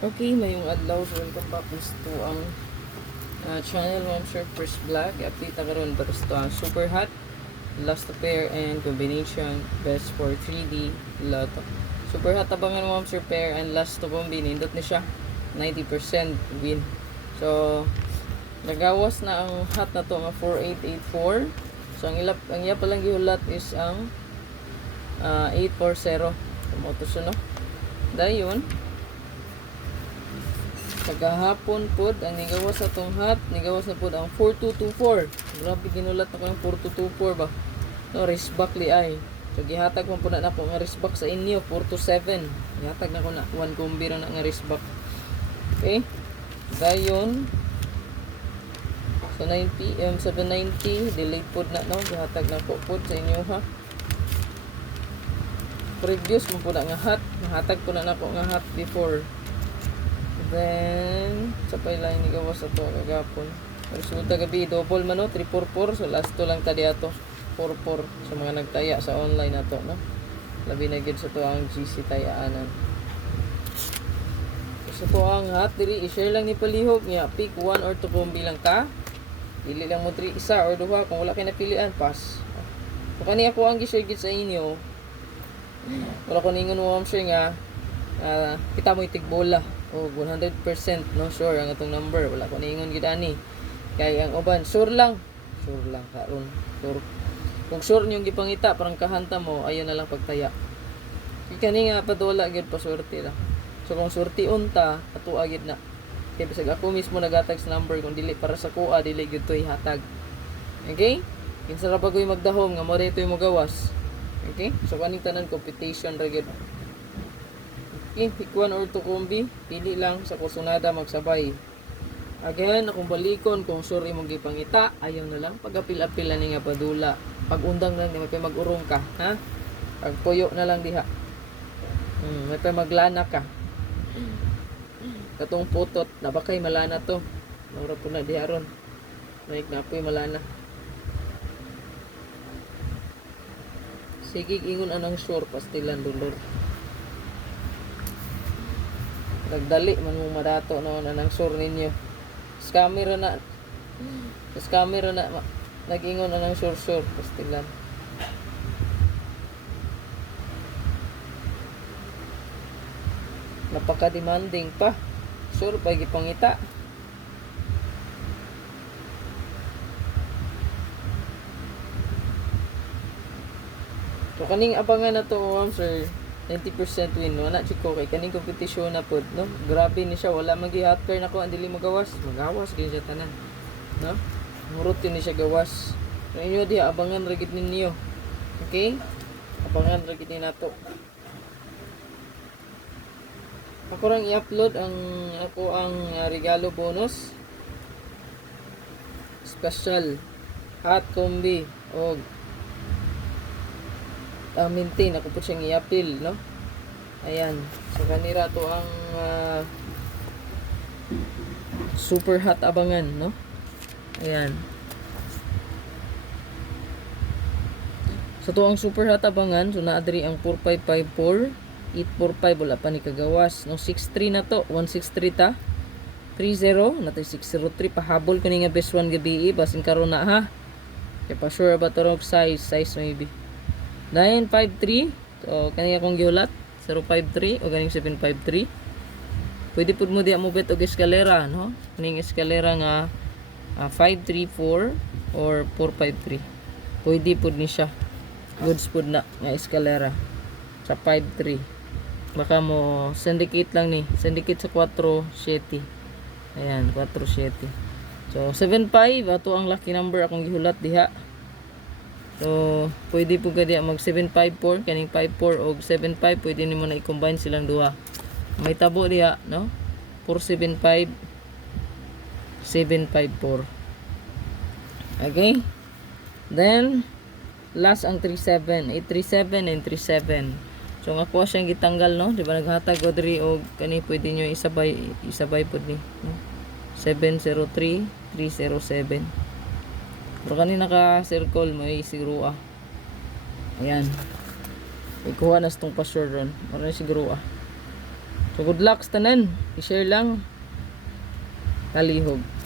Okay, mayong adlaw. So, welcome back to ang channel Ma'am Sir First Vlog. Update na karon para sa super hot, last pair and combination best for 3D lotto. Super hot abangan Ma'am Sir pair and last to combi nindot ni siya 90% win. So, nagawas na ang hot na to nga 4884. So, ang iya palang gihulat is ang 840. Kumoto siya no. Dayon kagahapon pod ang nigawas sa tong hat, nigawas na pod ang 4224. Grabe ginulat ako yung 4224 ba. No, risback li ay. So gihatag man pud na ako nga risback sa inyo 427. Gihatag na ko na 1 combi ra na nga risback. Okay? Dayon sa 9 PM 790 delete pod na no, gihatag na ko pod sa inyo ha. Previous mo po na nga hat, nahatag po na ako nga hat before. Then, sa pailain ni gawas ato kagapon. Resulta gabi, double man no, 344. So, last to lang tadi ato, 44. Sa mga nagtaya sa online ato, no? Labi na gid sa to ang GC tayaanan. So, to ang hat, diri, i-share lang ni palihog niya. Pick 1 or 2 combi lang ka. Pili lang mo 3, isa or 2. Kung wala kayo napilian, pass. So, kani ako ang gi-share gid sa inyo. Wala ko ningon mo, sure nga, kita mo itig bola. O 100% no sure ang atong number, wala ko niingon gid ani kay ang uban sure lang karon sure. Kung sure nyong gipangita parang kahanta mo ayon na lang pagtaya kani nga padula gid paswerte la. So kung surti unta ato agid na kay bisag ako mismo nagatag sa number kung dili para sa kuha dili gyud toy hatag. Okay, kinsa ra bagoy magdahom nga mo dito mo gawas. Okay, so kaning tanan competition ra gid. Okay, pick 1 or 2 combi, pili lang sa kusunada magsabay. Again, akong balikon kung sorry mong gipangita, ayaw na lang pag-apil-apil na nga padula. Pag-undang lang, may mag-urong ka, ha? Pag-puyo na lang diha. May maglana ka. Katong putot, nabakay malana to. Maura po na diha ron. May napoy malana. Sige, ingon anang sure, pastilan dulor. Nagdali man mo madato noon anang sur ninyo. Scammer na. Scammer na nagingon anang sur pastilan. Napaka-demanding pa. Sur pa gipangita. So kaning abangan na to, sir. 90% win, wala chiko kay kaning kompetisyon na pod, no? Grabe ni siya, wala magi-hotcar nako ang dili magawas gyud siya tanan, no? Murot ni siya gawas. So inyo di abangan ra gid ninyo. Okay? Abangan ra gid nato. Ako rang i-upload ang regalo bonus special hot combi og maintain ako po siyang i-appeal, no? Ayan, so kanira to ang super hot abangan, no? Ayan, so to ang super hot abangan. So naadri ang 4554 845 wala pa ni kagawas, no? 63 na to, 163 ta 30 natay 603 pahabol ko ni nga best one gabi basin karon na ha kay pa sure ba to size maybe 953. So kani akong gihulat 053 o ganing 753. Pwede pud mo diha mo bet og eskalera, no? Ning eskalera nga 534 or 453. Pwede pud ni siya. Goods pud na nga eskalera sa 53. Baka mo syndicate lang ni. Syndicate sa 47. Ayan, 47. So 75 ato ang lucky number akong gihulat diha. So, pwede po ka diya mag 754, kaning 54 o 75, pwede nimo na i-combine silang duha. May tabo diya, no? 475, 754. Okay? Then, last ang 37, 837 and 37. So, nga kuha siyang gitanggal, no? Diba naghatag o diri o kani pwede nyo isabay po ni, no? 703, 307. Pero kanina naka-circle mo siguro Ayan. Ikuha na itong password ron. Ano siguro So good luck sa tanan. I-share lang. Kalihog.